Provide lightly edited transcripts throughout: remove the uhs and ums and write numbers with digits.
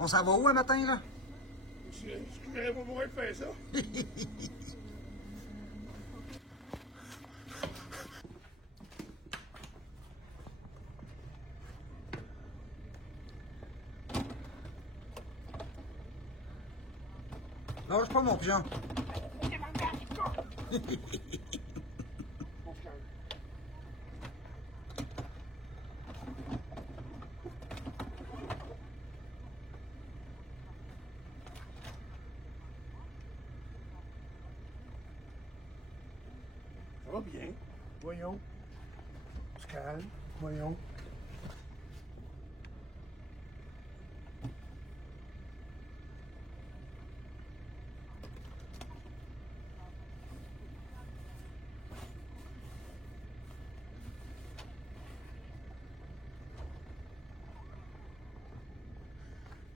On s'en va où un matin, là? Je n'aurais pas moyen de faire ça. Lâche pas mon pigeon. Ça va bien. Voyons. On se calme. Voyons.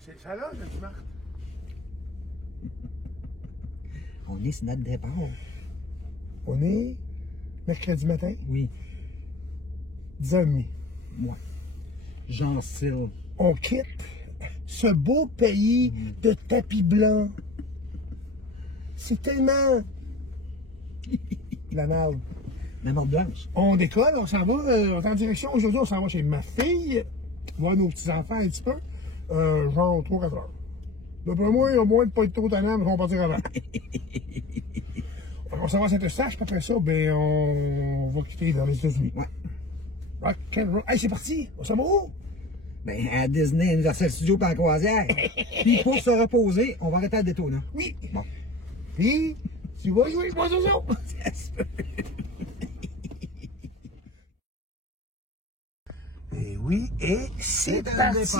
C'est ça là, je Marthe. On est sur notre départ. On est mercredi matin, Oui. 10h30. Moi. Jean Cyril. On quitte ce beau pays de tapis blanc. C'est tellement la merde. La mort blanche. On décolle, on s'en va, on est en direction. Aujourd'hui, on s'en va chez ma fille, voir nos petits-enfants un petit peu, genre 3-4 heures. D'après moi, il y a moins de pas être trop tannant, mais on va partir avant. On s'en va à Saint-Eustache, puis après ça, ben, on va quitter dans les États-Unis. Ouais. Rock and roll. Hey, c'est parti! On s'en va où? Ben, à Disney, Universal Studios, par la croisière. Puis pour se reposer, on va arrêter à Daytona. Oui! Bon. Puis, tu vas jouer, moi, ça. Et oui, et c'est parti!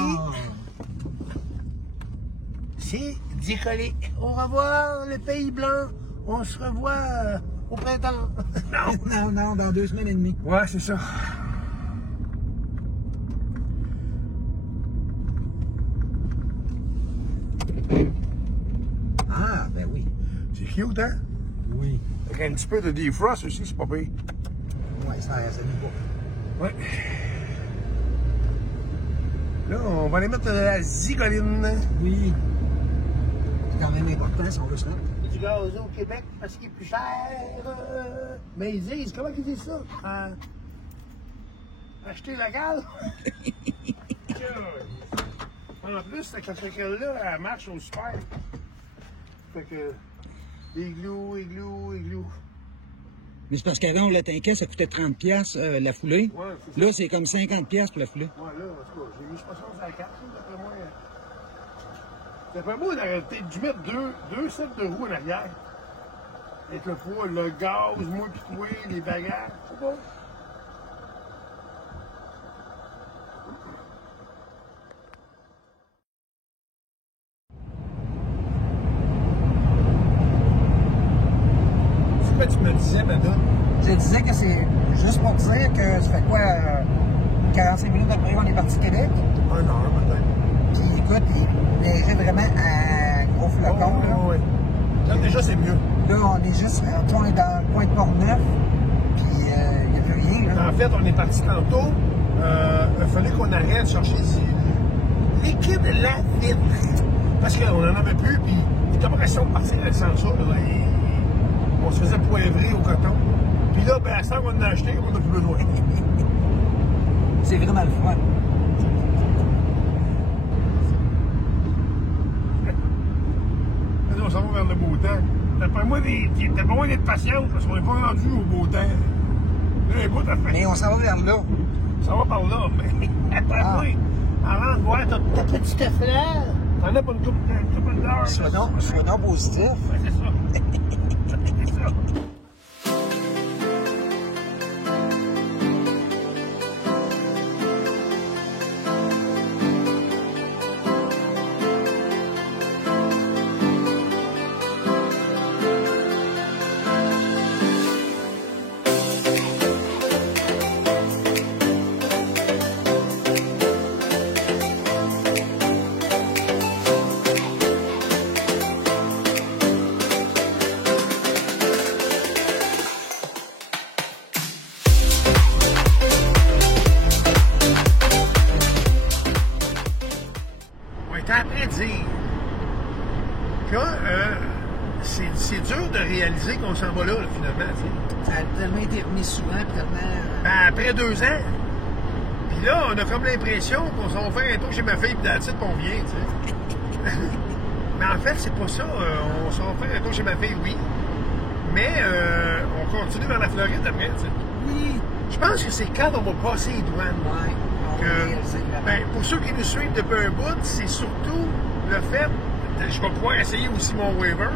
C'est décollé. Au revoir, le pays blanc. On se revoit au printemps. Non, non, dans 2 semaines et demie. Ouais, c'est ça. Ah, ben oui. C'est cute, hein? Oui. Avec un petit peu de defrost aussi, c'est pas pire. Ouais, ça nous va. Ouais. Là, on va aller mettre de la zigoline. Oui. C'est quand même important si on veut se rendre. Du gaz au Québec parce qu'il est plus cher. Mais ils disent, comment ils disent ça? Acheter local. En plus, cette catégorie-là, elle marche au super. Fait que, igloo. Mais c'est parce qu'avant, on l'attinquait, ça coûtait 30$ la foulée. Ouais, c'est Là, c'est comme 50$ pour la foulée. Ouais, là, en tout cas, j'ai eu 60 à la carte, d'après moi. D'après moi, on aurait peut-être dû mettre deux sets de roues en arrière. Avec le poids, le gaz, moi pis toi, les bagages, je sais pas. C'est quoi tu me disais, madame? Je disais que c'est juste pour dire que ça fait quoi, 45 minutes après, on est parti de Québec. 1 heure, peut-être. Puis écoute, il neigeait vraiment à gros flocons. Oh, ouais. Là, déjà, c'est mieux. Là, on est juste, on est dans le coin de Port-Neuf, puis il n'y a plus rien. Là. En fait, on est parti tantôt. Il fallait qu'on arrête de chercher l'équipe de la vitre. Parce qu'on n'en avait plus, puis il était pression de partir sans ça. Là, on se faisait poivrer au coton. Puis là, ben, à ça, on en a acheté, on n'a plus besoin. C'est vraiment le fun. On s'en va vers le beau temps. D'après moi, t'as pas moins d'être patient parce qu'on n'est pas rendu au beau temps. Là, écoute, Mais on s'en va vers là. ça va par là, mais après moi, avant de voir ta petite fleur, t'en as pas une couple d'heures. Sois donc positif. Ouais, c'est ça. C'est ça. c'est dur de réaliser qu'on s'en va là, finalement. Ça a tellement été remis souvent, puis tellement. Ben, après 2 ans. Puis là, on a comme l'impression qu'on s'en va faire un tour chez ma fille, puis dans le titre, on vient, tu sais. Mais en fait, c'est pas ça. On s'en va faire un tour chez ma fille, oui. Mais on continue vers la Floride après, tu sais. Oui. Je pense que c'est quand on va passer les douanes. Ouais. Ben, pour ceux qui nous suivent depuis un bout, c'est surtout le fait que je vais pouvoir essayer aussi mon waiver.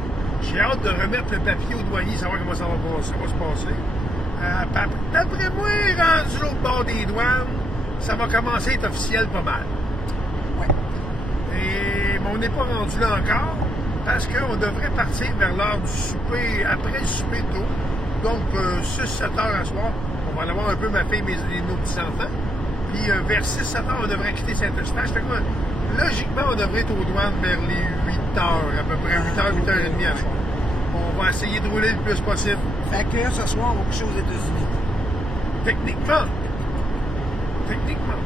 J'ai hâte de remettre le papier au douanier, savoir comment ça va se passer. D'après moi, rendu l'autre bord des douanes, ça va commencer à être officiel pas mal. Ouais. Mais on n'est pas rendu là encore, parce qu'on devrait partir vers l'heure du souper, après le souper tôt. Donc, 6-7 heures à soir, on va en avoir un peu ma fille et nos petits-enfants. Puis vers 6-7 heures, on devrait quitter Saint-Eustache. Fait que, logiquement, on devrait être aux douanes vers les 8 heures, à peu près 8 heures, 8 heures et demie à soir. On va essayer de rouler le plus possible. Fait que ce soir, on va coucher aux États-Unis. Techniquement. Techniquement.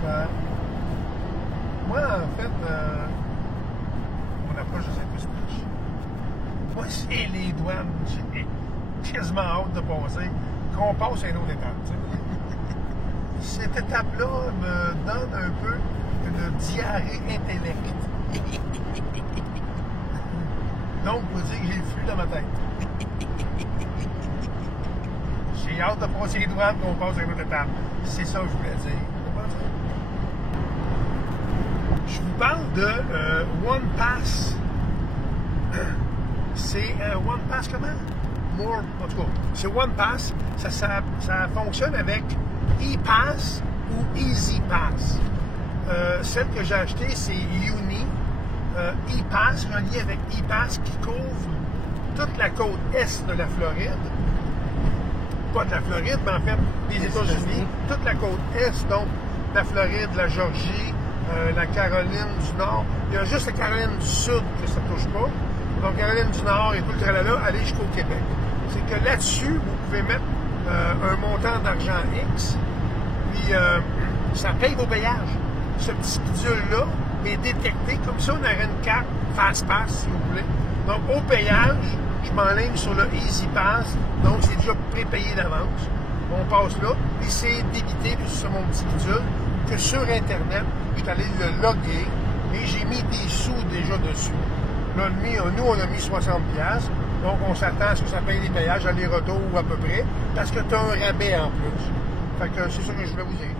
Ça... Moi, en fait, on approche de Saint-Eustache. Moi, c'est les douanes. J'ai quasiment hâte de passer, qu'on passe à une autre étape. T'sais. Cette étape-là me donne un peu une diarrhée intellectuelle. Donc, on peut dire que j'ai le flux dans ma tête. J'ai hâte de passer les douanes qu'on passe à une autre étape. C'est ça que je voulais dire. Je vous parle de One Pass. C'est One Pass comment? More, en tout cas, c'est One Pass. Ça fonctionne avec E-Pass ou Easy Pass. Celle que j'ai achetée, c'est Uni. E-Pass, relié avec E-Pass, qui couvre toute la côte est de la Floride. Pas de la Floride, mais en fait des États-Unis. Toute la côte est, donc la Floride, la Georgie, la Caroline du Nord. Il y a juste la Caroline du Sud que ça ne touche pas. Donc, Caroline du Nord et tout le tralala, aller jusqu'au Québec. C'est que là-dessus, vous pouvez mettre un montant d'argent X, puis ça paye vos payages. Ce petit bidule-là est détecté, comme ça, on aurait une carte Fast-Pass, si vous voulez. Donc, au payage, je m'enligne sur le Easy Pass, donc c'est déjà prépayé d'avance. On passe là, et c'est débité sur mon petit bidule, que sur Internet, je suis allé le loguer, et j'ai mis des sous déjà dessus. Là, nous, on a mis 60$, donc on s'attend à ce que ça paye les payages aller-retour à peu près, parce que tu as un rabais en plus. Fait que c'est ça que je voulais vous dire.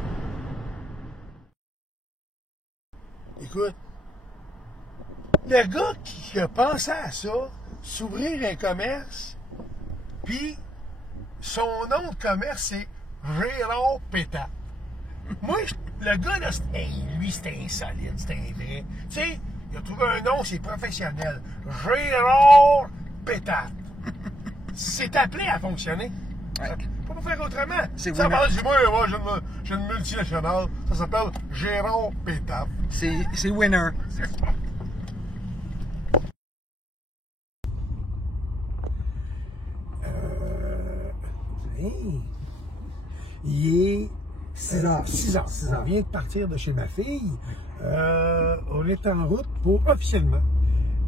Écoute, le gars qui a pensé à ça, s'ouvrir un commerce, puis son nom de commerce, c'est Gérard Pétard. Moi, le gars, là, lui, c'était insolite, c'était vrai. Tu sais, il a trouvé un nom, c'est professionnel. Gérard Pétard. C'est appelé à fonctionner. Ouais. Pas pour faire autrement. C'est ça parle du moi, j'ai une multinationale. Ça s'appelle Gérard Pétard. C'est winner. Hey. Il est 6 heures. 6 heures. On vient de partir de chez ma fille. On est en route pour officiellement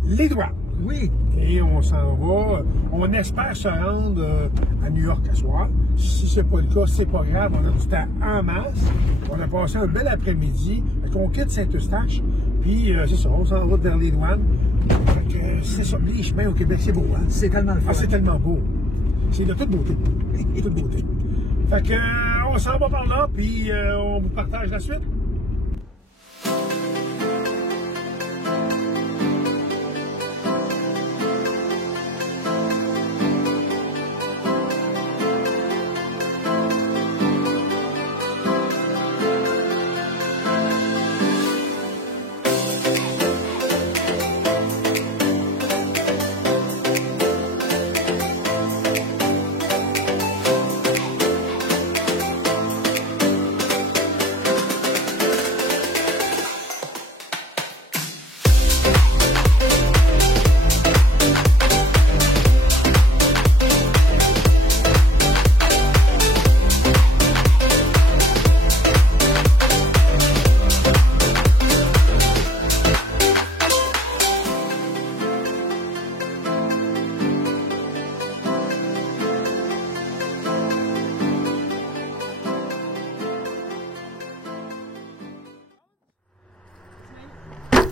les douanes. Oui. Et on s'en va. On espère se rendre à New York à soir. Si c'est pas le cas, c'est pas grave. On a du temps en masse. On a passé un bel après-midi. On quitte Saint-Eustache. Puis c'est ça, on s'en route vers les douanes. C'est ça. Les chemins au Québec, c'est beau. Hein? C'est tellement le fun. Ah, c'est tellement beau. C'est de toute beauté. Toute beauté. Fait que on s'en va par là, puis on vous partage la suite.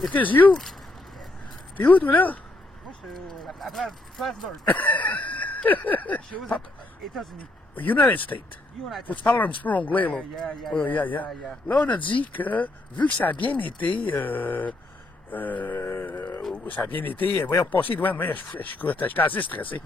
It is you? T'es où, toi, là? Moi, je suis à Plattsburgh. Je suis aux États-Unis. United States. United Faut que tu parles un petit peu anglais, là. Yeah. Là, on a dit que, vu que ça a bien été, voyons, passer les douanes, j'étais assez stressé.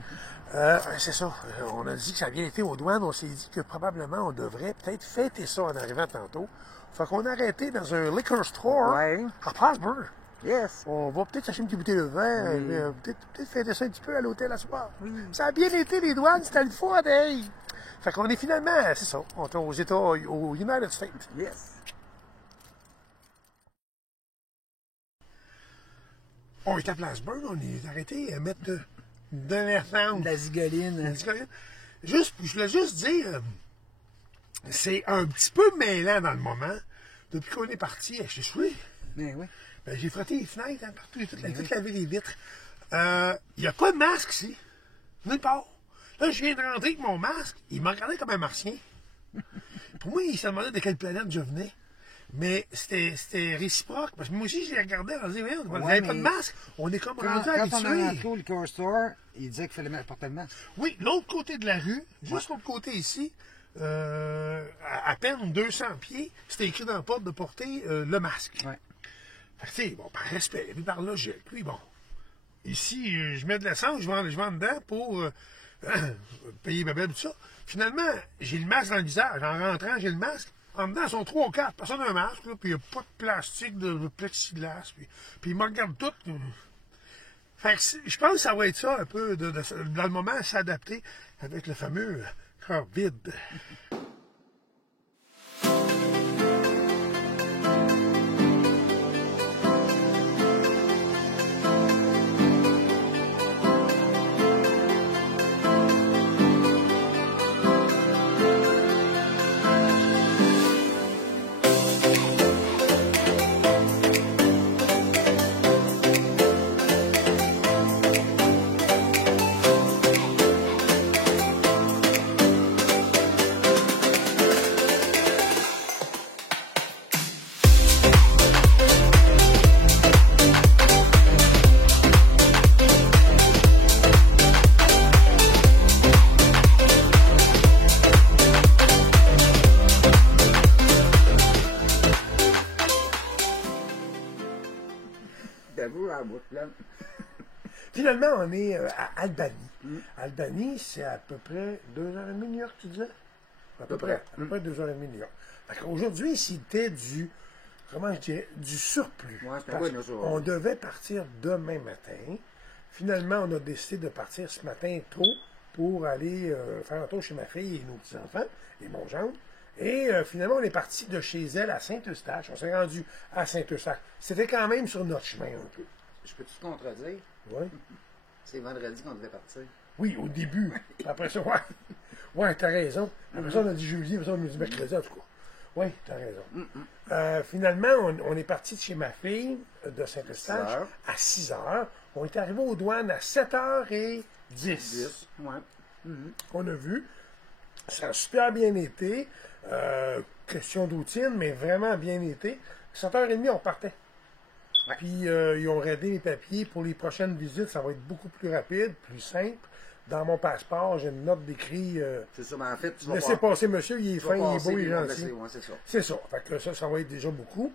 C'est ça, on a dit que ça a bien été aux douanes, on s'est dit que probablement on devrait peut-être fêter ça en arrivant tantôt. Fait qu'on a arrêté dans un liquor store à Plattsburgh. Yes. On va peut-être acheter une petite bouteille de vin, peut-être fêter ça un petit peu à l'hôtel à soir. Ça a bien été, les douanes, c'était le fun, hey! Fait qu'on est finalement, c'est ça, on est aux États, aux United States. Yes. On est à Plattsburgh, on est arrêté à mettre de l'essence. La zigoline. Juste, je voulais juste dire, c'est un petit peu mêlant dans le moment. Depuis qu'on est parti, je suis soufflé. Mais oui. Ben, j'ai frotté les fenêtres partout, j'ai tout lavé les vitres. Il n'y a pas de masque ici. Nulle part. Là, je viens de rentrer avec mon masque. Il m'a regardé comme un martien. Pour moi, il se demandait de quelle planète je venais. Mais c'était réciproque. Parce que moi aussi, j'ai regardé en disant, vous n'avez pas de masque. On est comme rendu habitué. Quand on a rentré au liquor store, il disait qu'il fallait porter le masque. Oui, l'autre côté de la rue, juste l'autre côté ici, à peine 200 pieds, c'était écrit dans la porte de porter le masque. Ouais. Fait que, tu sais, bon, par respect, puis par logique, puis bon. Ici, je mets de l'essence, je vends dedans pour payer ma belle, tout ça. Finalement, j'ai le masque dans le visage. En rentrant, j'ai le masque. En dedans, ils sont 3 ou 4. Personne n'a un masque, là, puis il n'y a pas de plastique, de plexiglas. Puis ils me regardent tout. Fait que je pense que ça va être ça un peu, dans le moment, s'adapter avec le fameux corps vide. Finalement, on est à Albany. Albany, c'est à peu près 2h30 de New York, tu disais? À peu près 2h30 de New York. Aujourd'hui, c'était comment je dirais, du surplus. On devait partir demain matin. Finalement, on a décidé de partir ce matin tôt pour aller faire un tour chez ma fille et nos petits-enfants et mon gendre. Et finalement, on est parti de chez elle à Saint-Eustache. On s'est rendu à Saint-Eustache. C'était quand même sur notre chemin un peu. Je peux-tu te contredire? Oui. C'est vendredi qu'on devait partir. Oui, au début. Après ça, ouais, t'as raison. Après ça, on a dit jeudi, après ça, on a dit mercredi, en tout cas. Oui, t'as raison. Finalement, on est parti de chez ma fille, de Saint-Eustache, à 6 heures. On est arrivé aux douanes à 7h10. On a vu. Ça a super bien été. Question d'routine, mais vraiment bien été. 7h30, on partait. Ouais. Puis, ils ont raidé les papiers. Pour les prochaines visites, ça va être beaucoup plus rapide, plus simple. Dans mon passeport, j'ai une note d'écrit. C'est ça, mais en fait, tu vas laissez passer, monsieur, il est fin, il est beau, il est gentil. C'est ça. C'est ça. Fait que ça va être déjà beaucoup.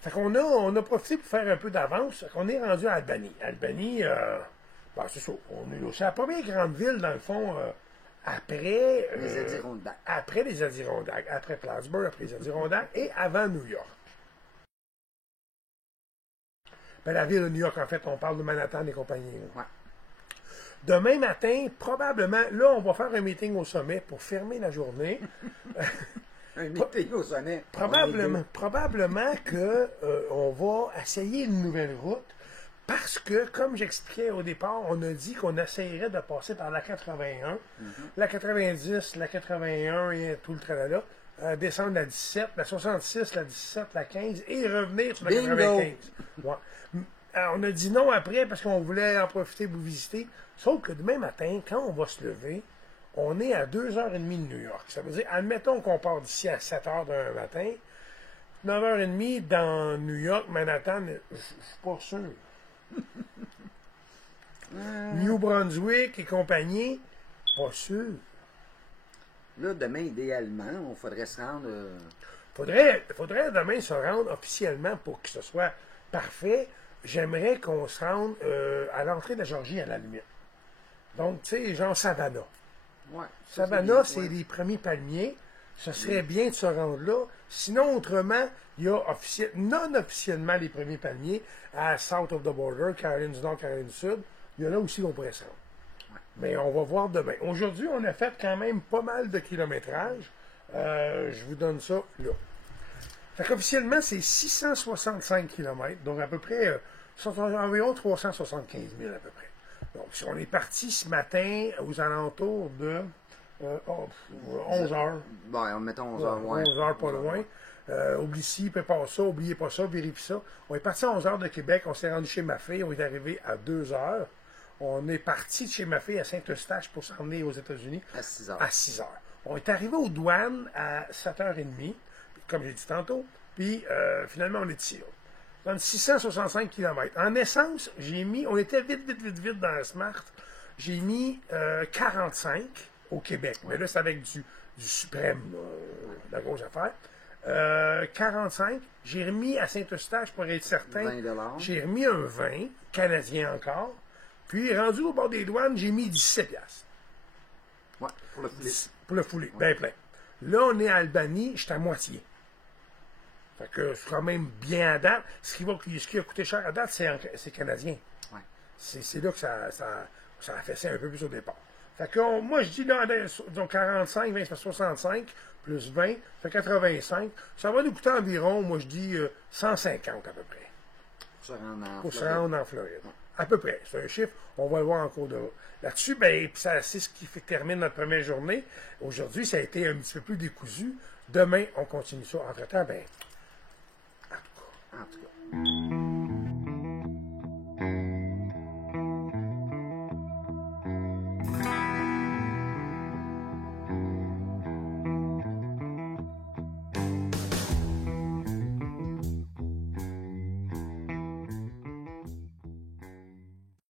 Fait qu'on a profité pour faire un peu d'avance. Fait qu'on est rendu à Albany. Albany, c'est ça. C'est la première grande ville, dans le fond, après les Adirondacks. Après les Adirondacks. Après Plattsburgh, après les Adirondacks et avant New York. Ben, la ville de New York, en fait, on parle de Manhattan et compagnie. Ouais. Demain matin, probablement, là, on va faire un meeting au sommet pour fermer la journée. Un meeting au sommet. Probablement que on va essayer une nouvelle route parce que, comme j'expliquais au départ, on a dit qu'on essayerait de passer par la 81, la 90, la 81 et tout le tralala, descendre la 17, la 66, la 17, la 15 et revenir sur la 95. Ouais. On a dit non après parce qu'on voulait en profiter pour visiter. Sauf que demain matin, quand on va se lever, on est à 2h30 de New York. Ça veut dire, admettons qu'on part d'ici à 7h d'un matin, 9h30 dans New York, Manhattan, je suis pas sûr. New Brunswick et compagnie, pas sûr. Là, demain, idéalement, on faudrait se rendre... Faudrait demain se rendre officiellement pour que ce soit parfait. J'aimerais qu'on se rende à l'entrée de la Georgie à la limite. Donc, tu sais, genre Savannah. Ouais, Savannah, c'est c'est les premiers palmiers. Ce serait bien de se rendre là. Sinon, autrement, il y a non officiellement les premiers palmiers à South of the Border, Caroline du Nord, Caroline du Sud. Il y en a aussi qu'on pourrait se rendre. Ouais. Mais on va voir demain. Aujourd'hui, on a fait quand même pas mal de kilométrage. Je vous donne ça là. Fait qu'officiellement, c'est 665 km, donc à peu près, environ 375 000 à peu près. Donc, si on est parti ce matin aux alentours de 11 heures. Bon, mettons 11 heures, ouais. 11 heures, pas loin. Oubliez pas ça, vérifiez ça. On est parti à 11 heures de Québec, on s'est rendu chez ma fille, on est arrivé à 2 heures. On est parti de chez ma fille à Saint-Eustache pour s'en venir aux États-Unis. À 6 heures. À 6 heures. On est arrivé aux douanes à 7h30, comme j'ai dit tantôt, puis finalement on est ici. Là. Dans 665 km. En essence, on était vite dans la Smart. J'ai mis 45 au Québec. Ouais. Mais là, c'est avec du suprême, la grosse affaire. 45. J'ai remis à Saint-Eustache pour être certain. 20 $. J'ai remis un 20, canadien encore. Puis, rendu au bord des douanes, j'ai mis 17 $. Ouais, pour le fouler. Pour le fouler, ouais. bien plein. Là, on est à Albany, je suis à moitié. Fait que c'est quand même bien à date. Ce qui a coûté cher à date, c'est canadien. Ouais. C'est là que ça a fessé un peu plus au départ. Fait que moi, je dis là, donc 45, 20, ça fait 65, plus 20, ça fait 85. Ça va nous coûter environ, moi je dis 150 à peu près. Pour se rendre en Floride. Ouais. À peu près. C'est un chiffre, on va le voir en cours de route. Là-dessus, ben, c'est ce qui termine notre première journée. Aujourd'hui, ça a été un petit peu plus décousu. Demain, on continue ça. Entre-temps, ben,